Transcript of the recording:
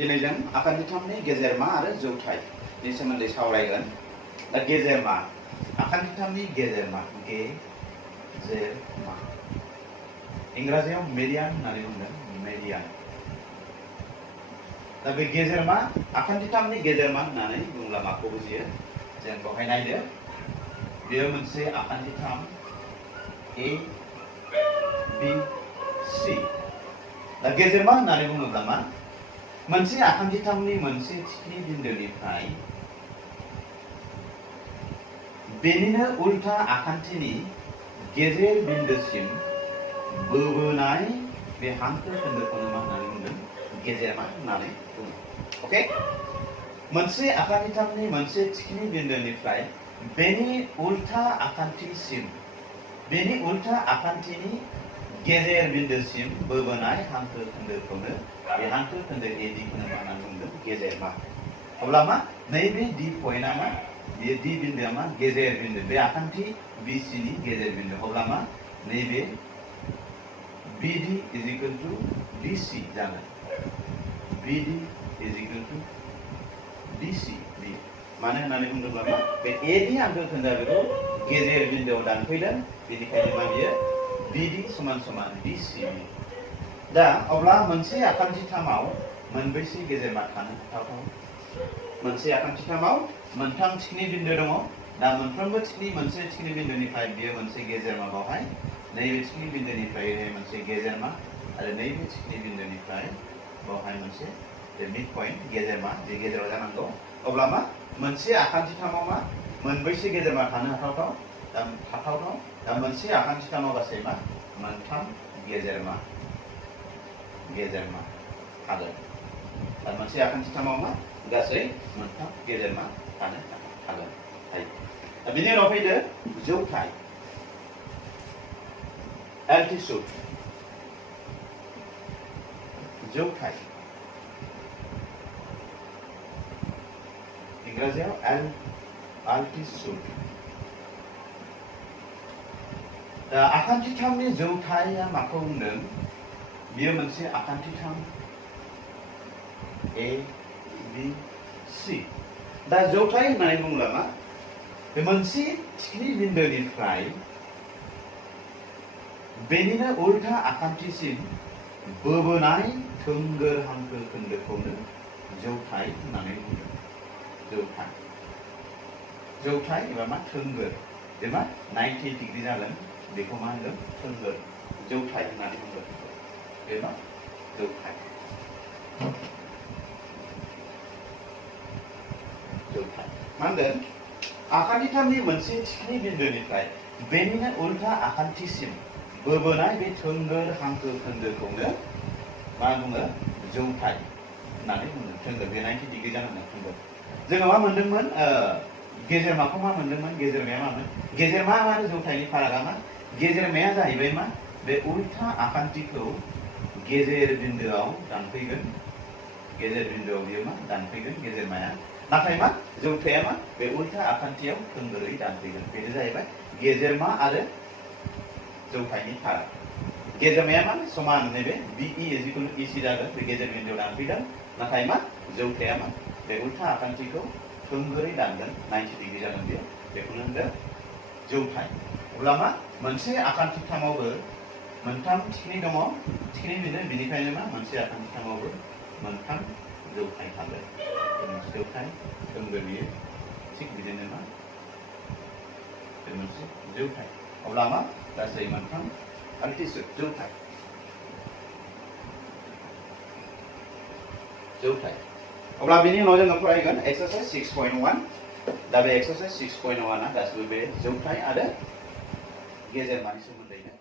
दिनै जों आखान्थिथामनि गेजेरमा आरो जौथाइनि सोमोन्दै सावरायगोन। दा गेजेरमा, आखान्थिथामनि गेजेरमा, गेजेरमा, इंराजियाव मेडियान होननानै बुंदों, मेडियान। दा बे गेजेरमा, आखान्थिथामनि गेजेरमा होननानै बुंब्ला माखौ बुजियो? जों बेवहाय नायदो, बेयो मोनसे आखान्थिथाम A, B, C। दा गेजेरमा होननानै बुङोब्ला मा? मोनसे आखान्थिथामनि मोनसे थिखिनि बिन्दोनिफ्राय बेनिनो उल्था आखान्थिनि गेजेर बिन्दोसिम बोबोनाय बे हांखो खोन्दोखौनो मा होननानै बुंदों? गेजेरमा होननानै बुङो। अके? मोनसे आखान्थिथामनि मोनसे थिखिनि बिन्दोनिफ्राय बेनि उल्था आखान्थिसिम, बेनि उल्था आखान्थिनि गेजेर बिन्दोसिम बोबोनाय हांखो खोन्दोखौनो बे हांखो खोन्दो एडिखौनो मा होननानै बुंदों? गेजेरमा। अब्ला मा? नैबे डि पइन्टआ मा? बेयो डि बिन्दोआ मा? गेजेर बिन्दो। बे आखान्थि BC नि गेजेर बिन्दो। अब्ला मा? नैबे BD इज इक्वल टु DC जागोन। BD इज इक्वल टु DC। मानो होननानै बुङोब्ला मा? बे एडि हांखो खोन्दोआ बेखौ गेजेर बिन्दोआव दानफैदों, बेनिखायनो मा बियो? BD समान समान DC। दा अब्ला मोनसे आखान्थिथामाव मोनबैसे गेजेरमा थानो हाथाव? मोनसे आखान्थिथामाव मोनथाम थिखिनि बिन्दो दङ। दा मोनफ्रोमबो मोनसे थिखिनि बिन्दोनिफ्राय बियो मोनसे गेजेरमा बावहाय, नैबे थिखिनि बिन्दोनिफ्राय मोनसे गेजेरमा, आरो नैबे थिखिनि बिन्दोनिफ्राय बावहाय मोनसे मिड पइन्ट गेजेरमा, बे गेजेराव जानांगौ। अब्ला मा? मोनसे आखान्थिथामाव मा? मोनबैसे गेजेरमा थानो हाथावथाव? दा मोनसे आखान्थिथामाव गासै मा? मोनथाम गेजेरमा थागोन। दा मोनसे आखान्थिथामाव मा? गासै मोनथाम गेजेरमा थागोन। दा बिनि उनाव फैदो जौथाइ, एल्टिट्युड। जौथाइ, इंराजियाव एल्टिट्युड। दा आखान्थिथामनि जौथाइया माखौ बुंदों? बियो मोनसे आखान्थिथाम A, B, C। दा जौथाइ होननानै बुङोब्ला मा? बे मोनसे थिखिनि बिन्दोनिफ्राय बेनिनो उल्था आखान्थिसिम बोबोनाय थोंगोर हांखो खोन्दोखौनो जौथाइ होननानै बुंदों। जौथाइ एबा मा? थोंगोर। बे मा? 90 डिग्री जागोन, बेखौ मा होनदों? थोंगोर। जौथाइ होननानै बुंदों। बे मा? जौथाइ। मा होनदों? आखान्थिथामनि मोनसे थिखिनि बिन्दोनिफ्राय बेनिनो उल्था आखान्थिसिम बोबोनाय बे थोंगोर हांखो खोन्दोखौनो मा बुङो? जौथाइ होननानै बुङो। थोंगोर, बे 90 डिग्री जानांगोन थोंगोर। जोङो मा मोनदोंमोन? गेजेरमाखौ मा मोनदोंमोन? गेजेरमाया मामोन? गेजेरमा आरो जौथाइनि फारागा मा? गेजेरमाया जाहैबाय मा? बे उल्था आखान्थिखौ गेजेर बिन्दोआव दानफैगोन। गेजेर बिन्दोआव बियो मा? दानफैगोन गेजेरमाया। नाथाय मा? जौथाइया मा? बे उल्था आखान्थियाव थोंगोरै दानफैगोन। बेनो जाहैबाय गेजेरमा आरो जौथाइनि फाराग। गेजेरमाया मा? समान, नैबे BE is equal to EC जागोन, बे गेजेर बिन्दोआव दानफैदों। नाथाय मा? जौथाइया मा? बे उल्था आखान्थिखौ थोंगोरै दानगोन, 90 डिग्री जागोन बेयो। बेखौनो होनदों जौथाइ। अब्ला मा? मोनसे आखान्थिथामावबो मोनथाम थिखिनि दङ, थिखिनि बिन्दो, बेनिखायनो मा? मोनसे आखान्थिथामावबो मोनथाम जौथाइ थागोन। मोनसे जौथाइ, थोंगोर बियो। थिग बिदिनो मा? बे मोनसे जौथाइ। अब्ला मा? गासै मोनथाम एल्टिट्युड, जौथाइ। अब्ला बेनि उनाव जोङो फरायगोन एक्सारसाइज 6.1। दा बे एक्सारसाइज 6.1आ गासिबो बे जौथाइ आरो गेजेरमानि सोमोन्दैनो